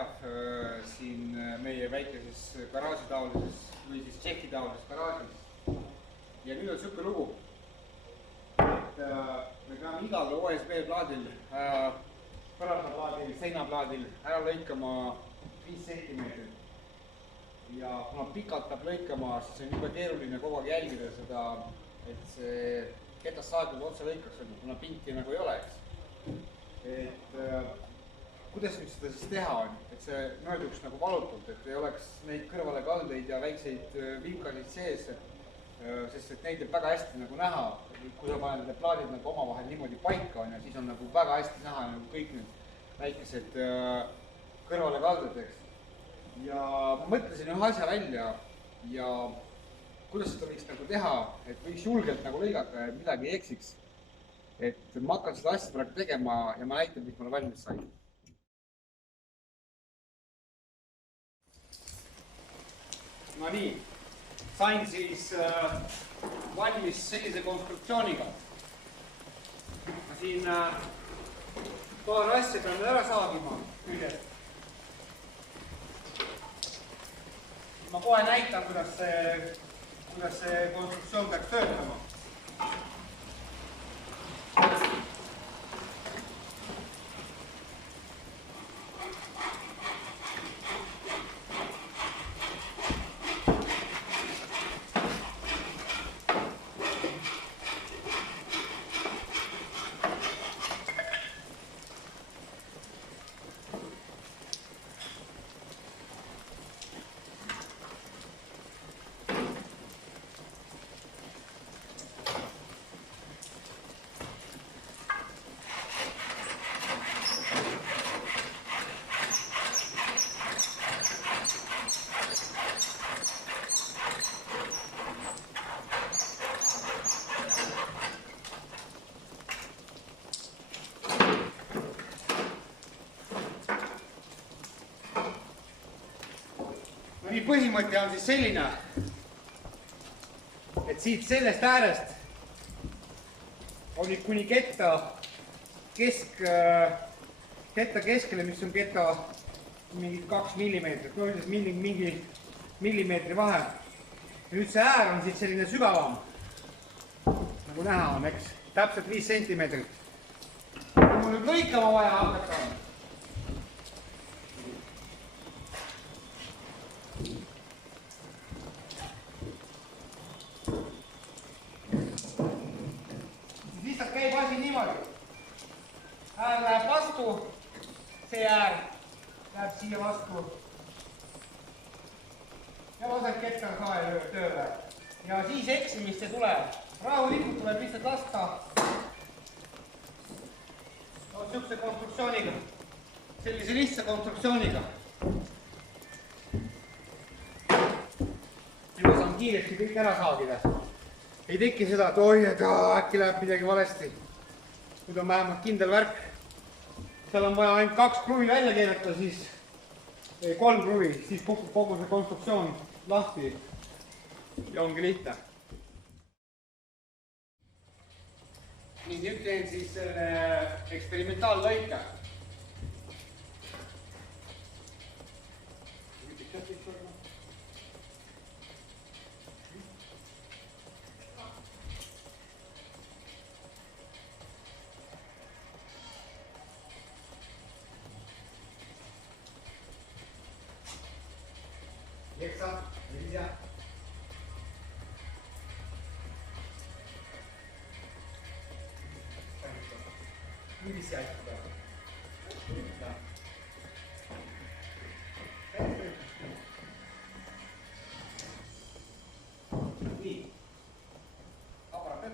päev siin meie väikeses garaažitaolises või siis tšehhi taolises garaažis. Ja nüüd on siuke lugu, et me peame igal OSB plaadil, põrandaplaadil, seinaplaadil ära lõikama 5 sentimeetrit. Ja kuna pikalt peab lõikama, siis on jube keeruline kogu aeg jälgida seda, et see ketast saagib otse lõikaks, kuna pinti nagu ei ole, eks. Et kuidas nüüd seda siis teha on, et see mööduks nagu valutult, et ei oleks neid kõrvale kaldeid ja väikseid vimkasid sees, sest et neid jääb väga hästi nagu näha, kui sa paned need plaadid nagu omavahel niimoodi paika on ja siis on nagu väga hästi näha nagu kõik need väikesed kõrvale kalded, eks. Ja mõtlesin ühe asja välja ja kuidas seda võiks nagu teha, et võiks julgelt nagu lõigata ja midagi ei eksiks. Et ma hakkan seda asja praegu tegema ja ma näitan, mis mulle valmis sai. No nii, sain siis valmis sellise konstruktsiooniga. Ma siin paar asja pean ära saagima küljest. Ma kohe näitan, kuidas see konstruktsioon peaks töötama. Nii põhimõte on siis selline, et siit sellest äärest on nüüd kuni ketta keskele, mis on ketta mingi 2 millimeetrit, no üldiselt mingi millimeetri vahe. Nüüd see äär on siit selline sügavam, nagu näha on, eks, täpselt 5 sentimeetrit. Kui mul nüüd lõikama vaja hakata on, käib asi niimoodi. Äär läheb vastu, see äär läheb siia vastu. Ja laseb ketta ka tööle. Ja siis eksimist ei tule. Rahulikult tuleb lihtsalt lasta. No, sihukese konstruktsiooniga. Sellise lihtsa konstruktsiooniga. Ja ma saan kiiresti kõik ära saagida. Ei teki seda, et oi, et äkki läheb midagi valesti. Nüüd on vähemalt kindel värk. Seal on vaja ainult 2 kruvi välja keerata, siis 3 kruvi, siis kukub kogu see konstruktsioon lahti ja ongi lihtne. Nii, nüüd teen siis eksperimentaallõike. Лекса, нельзя. Не висять туда. Да. И аппарат.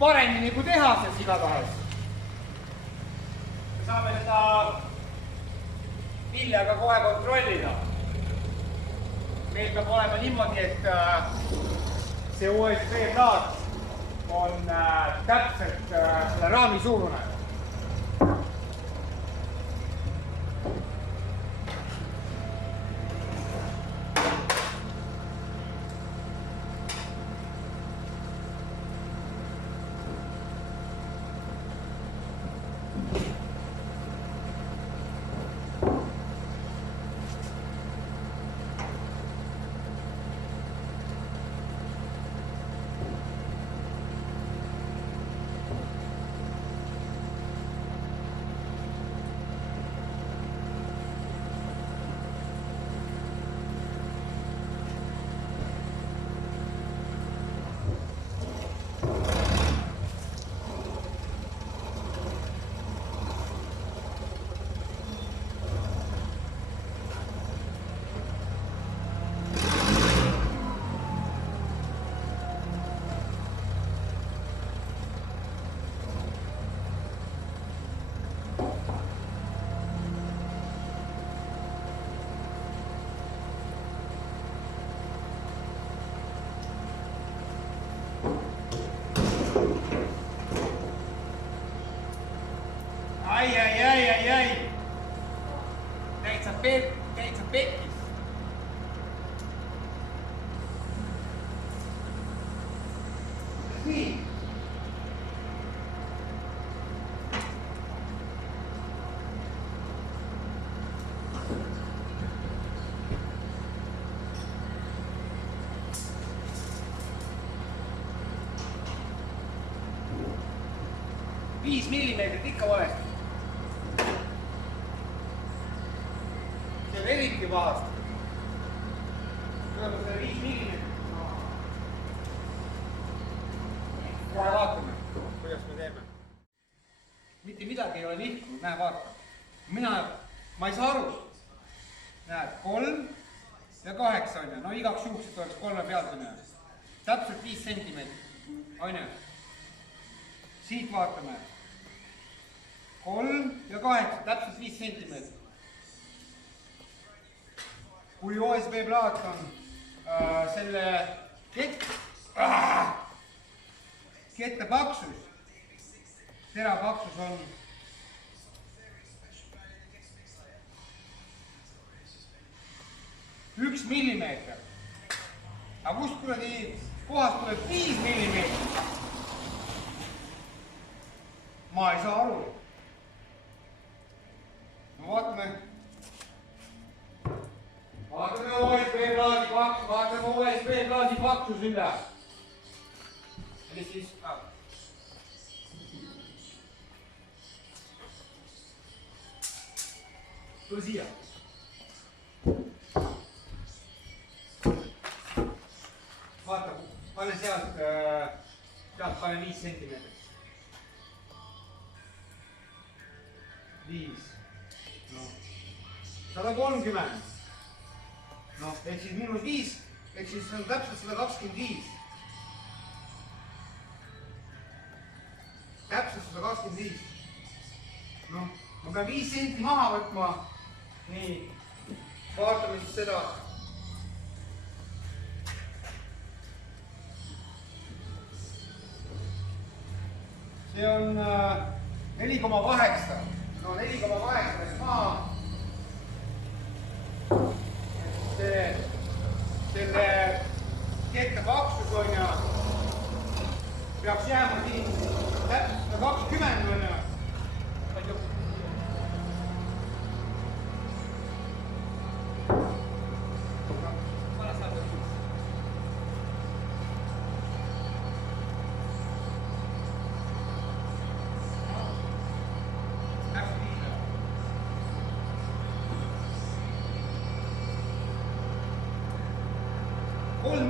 paremini kui tehases igatahes. Me saame seda viljaga kohe kontrollida. Meil peab olema niimoodi, et see OSB plaat on täpselt selle raami suurune. Ai. Täitsa pekkis. Nii. Viis millimeetrit ikka valesti. See on eriti pahast. Tuleb selle 5 millimeetrit. Kohe vaatame, kuidas me teeme. Mitte midagi ei ole nihkunud, näe vaata. Ma ei saa aru. Näed, 3 ja 8 on ju. No igaks juhuks, et oleks 3 pealt on ju. Täpselt 5 sentimeetrit. On ju. Siit vaatame. 3 ja 8, täpselt 5 sentimeetrit. Kui OSB plaat on selle kette paksus, tera paksus on 1 millimeeter. Aga kust kohast tuleb 5 millimeetrit? Ma ei saa aru. No vaatame OSB plaadi paksus üle. Eli siis tule siia. Vaata, pane sealt pane 5 sentimeetrit. 5. No. 130. No, ehk siis -5, ehk siis see on täpselt 125. Täpselt 125. No, ma pean 5 senti maha võtma. Nii, vaatame siis seda. See on 4,8. No 4,8 maha. Selle kette paksus on ja peaks jääma siin täpselt 120 on ja.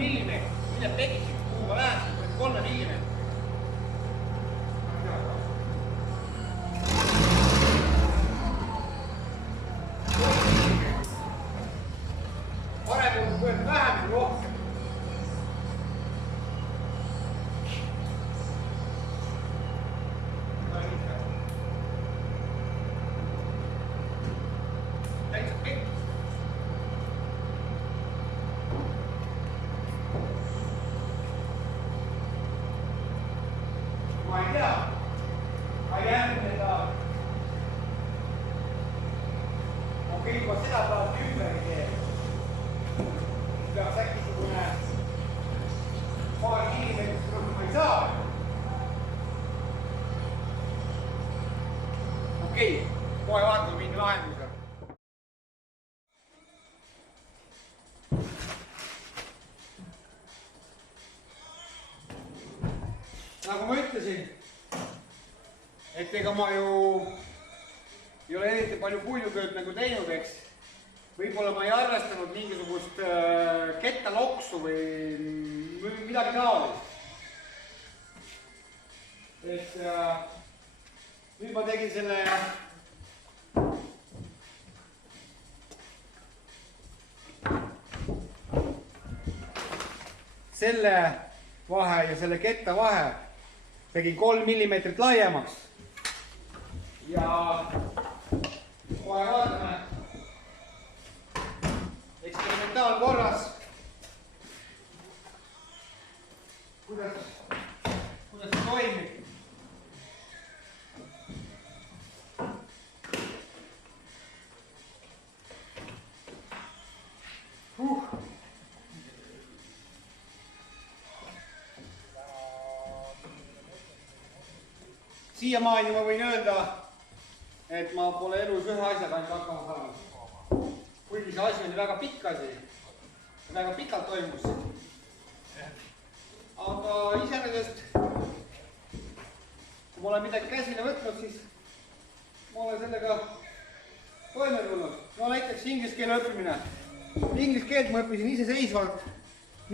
Millimeetrit, mille pekki, kuhu ma lähen, et 3 millimeetrit. Parem on võetud vähem kui rohkem. seda plaati ümbergi teeb. Peaks äkki sugune paar millimeetrist rohkem ma ei saa. Okei, kohe vaatame mingi lahenduse. Nagu ma ütlesin, et ega ma ju ei ole eriti palju puidutööd nagu teinud, eks. Võib-olla ma ei arvestanud mingisugust kettaloksu või midagi taolist. Et nüüd ma tegin selle vahe ja selle ketta vahe tegin 3 millimeetrit laiemaks. Ja kohe vaatame eksperimentaalkorras, kuidas see toimib. Siiamaani ma võin öelda, et ma pole elus ühe asjaga ainult hakkama saanud. Kuigi see asi oli väga pikk asi, väga pikalt toimus. Aga iseenesest, kui ma olen midagi käsile võtnud, siis ma olen sellega toime tulnud. No näiteks inglise keele õppimine. Inglise keelt ma õppisin iseseisvalt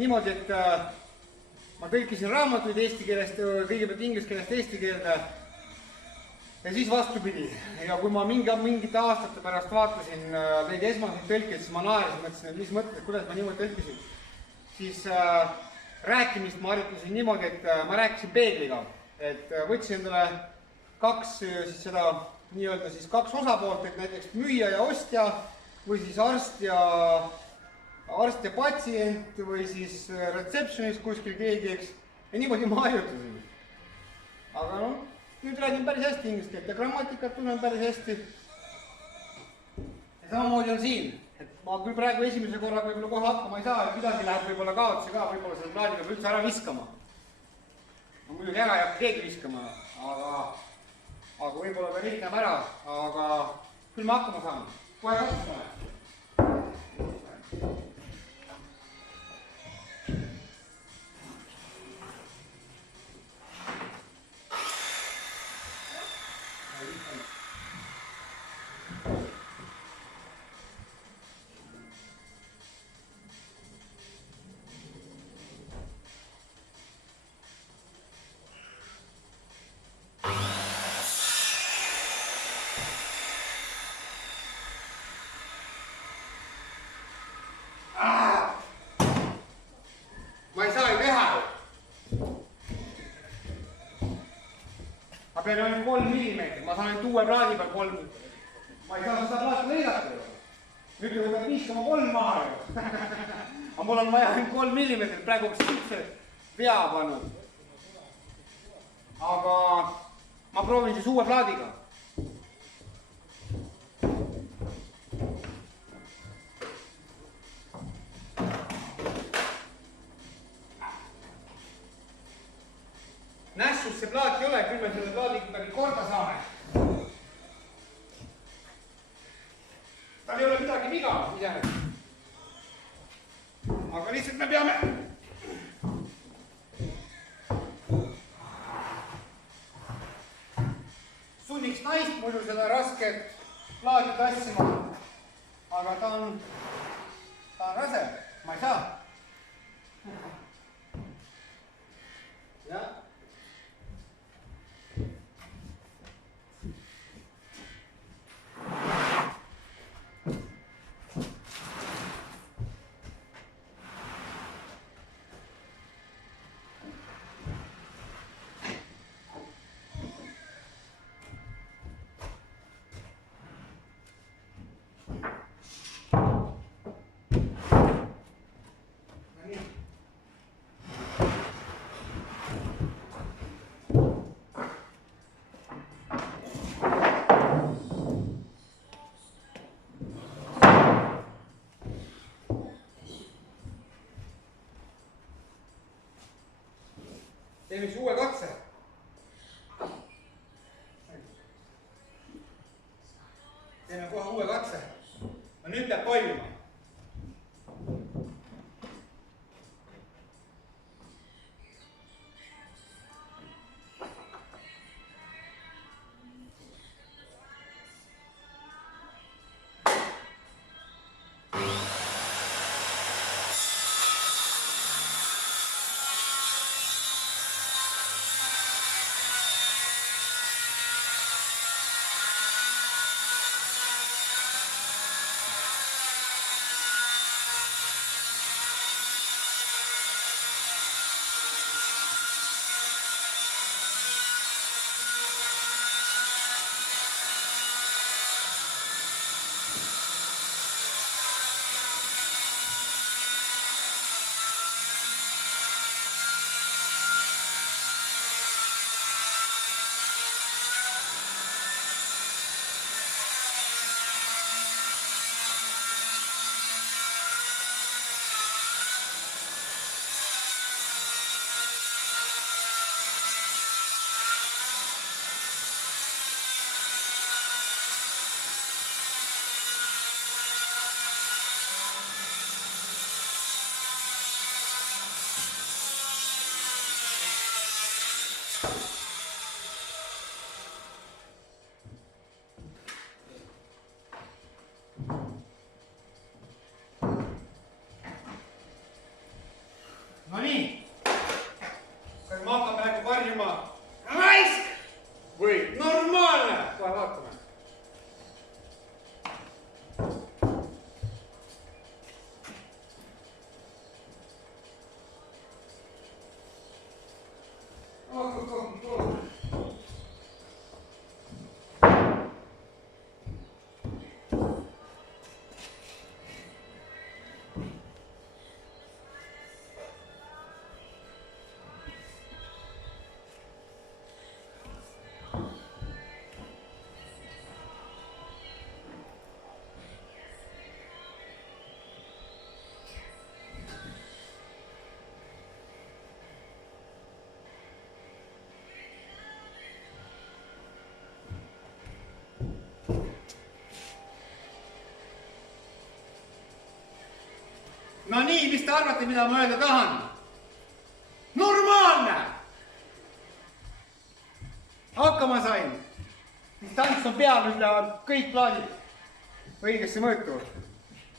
niimoodi, et ma tõlkisin raamatuid eesti keelest, kõigepealt inglise keelest eesti keelde. Ja siis vastupidi. Ja kui ma mingite aastate pärast vaatasin neid esmaseid tõlkeid, siis ma naerasin, mõtlesin, et mis mõttes, kuidas ma niimoodi tõlkisin. Siis rääkimist ma harjutasin niimoodi, et ma rääkisin peegliga. Et võtsin endale kaks osapoolt, et näiteks müüja ja ostja või siis arst ja patsient või siis receptionist kuskil keegi, eks. Ja niimoodi ma harjutasin. Aga noh. Nüüd räägin päris hästi inglise keelt ja grammatikat tunnen päris hästi. Ja samamoodi on siin, et ma küll praegu esimese korraga võib-olla kohe hakkama ei saa ja midagi läheb võib-olla kaotsi ka, võib-olla selle plaadi peab üldse ära viskama. No muidugi ära ei hakka keegi viskama, aga võib-olla peab viskama ära, aga küll ma hakkama saan. Kohe kasutame. Pean ainult 3 millimeetrit, ma saan ainult uue plaadi peal 3. Ma ei saa seda plaati lõigata ju. Nüüd ju peab 5,3 maha ju. Aga mul on vaja ainult 3 millimeetrit, praegu oleks üldse vea pannud. Aga ma proovin siis uue plaadiga. Nässus see plaat ei ole, küll me selle plaadiga päris korda saame. Tal ei ole midagi viga iseenesest. Aga lihtsalt me peame sunniks naist muidu seda rasket plaadi tassima. Aga ta on rase, ma ei saa. Jah. teeme siis uue katse. Teeme kohe uue katse. Ja nüüd peab toimuma. No nii, kas me hakkame äkki karjuma raisk või normaalne? Kohe vaatame. No nii, mis te arvate, mida ma öelda tahan? Normaalne! Hakkama sain. Distants on peal, ütlevad kõik plaadid õigesse mõõtu.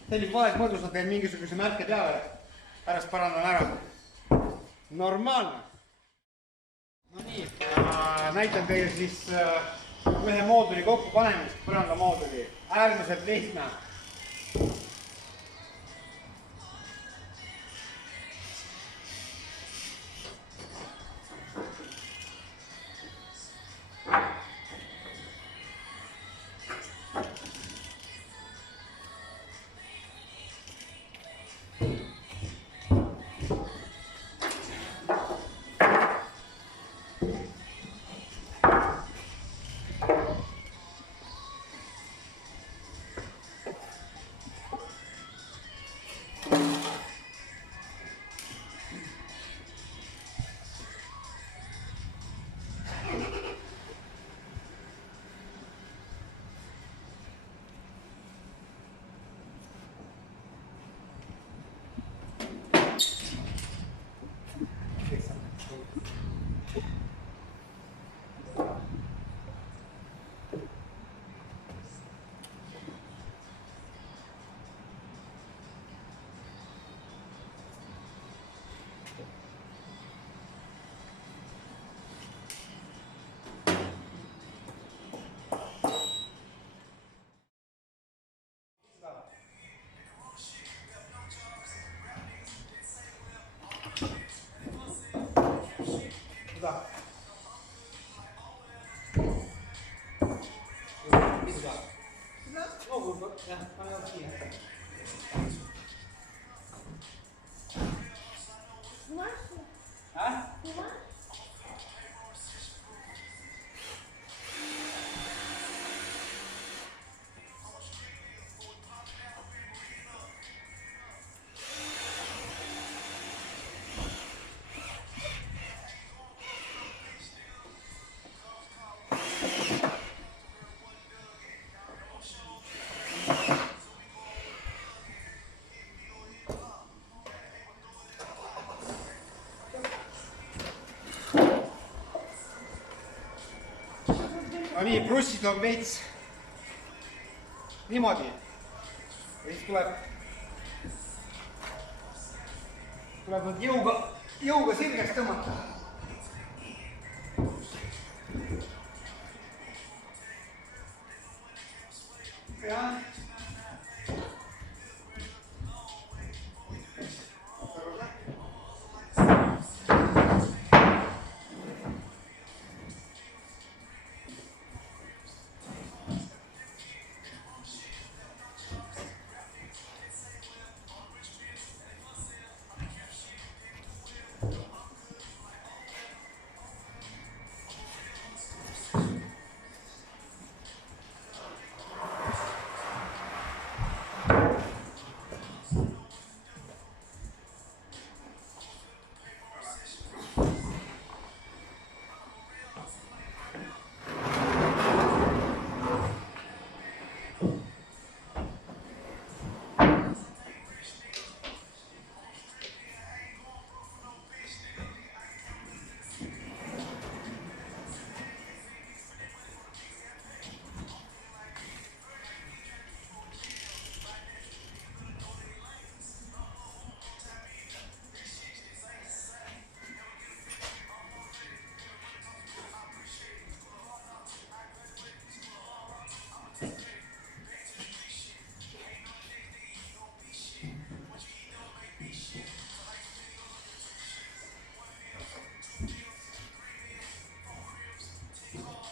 Sellist vales mõõdus on teil mingisuguse märke peale. Pärast parandan ära. Normaalne. No nii, näitan teile siis ühe mooduli kokkupanemist, põranda mooduli. Äärmiselt lihtne. nii, brussid on veits niimoodi. Ja siis tuleb nad jõuga sirgeks tõmmata. Ja.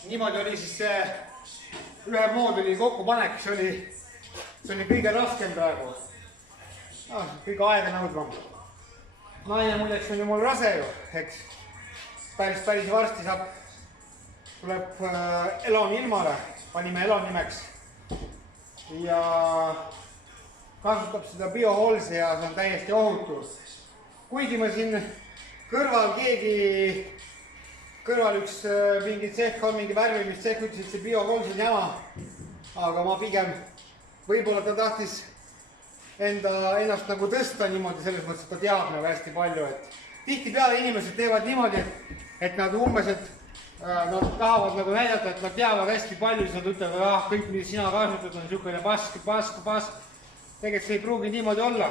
Niimoodi oli siis see ühe mooduli kokkupanek, see oli kõige raskem praegu. Kõige aega nõudvam. Naine muideks on ju mul rase ju, eks. Päris varsti tuleb Elon ilmale, panime Elon nimeks. Ja kasutab seda bioholsi ja see on täiesti ohutu. Kuigi ma siin kõrval üks mingi tsehh on, mingi värvimistsehh ütles, et see bioholz on jama. Aga ma pigem, võib-olla ta tahtis ennast nagu tõsta niimoodi, selles mõttes, et ta teab nagu hästi palju. Tihtipeale inimesed teevad niimoodi, et nad umbes, nad tahavad nagu näidata, et nad teavad hästi palju, siis nad ütlevad, kõik, mida sina kasutad, on niisugune pask. Tegelikult see ei pruugi niimoodi olla.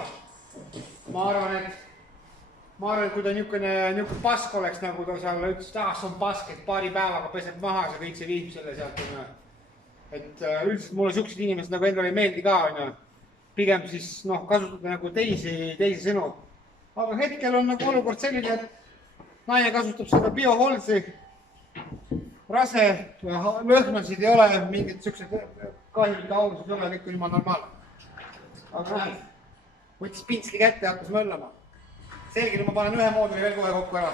Ma arvan, et kui ta niisugune pask oleks, nagu ta seal ütles, et see on pask, et paari päevaga peseb maha, see kõik see viib selle sealt. Et üldiselt mulle niisugused inimesed nagu endale ei meeldi ka. Pigem siis kasutada nagu teisi sõnu. Aga hetkel on nagu olukord selline, et naine kasutab seda bioholzi, rase, lõhnasid ei ole, mingid niisugused kahjulikud augused ei ole, kõik on juba normaalne. Aga näed, võttis pintsli kätte ja hakkas möllama. Selge, nüüd ma panen ühe mooduli veel kohe kokku ära.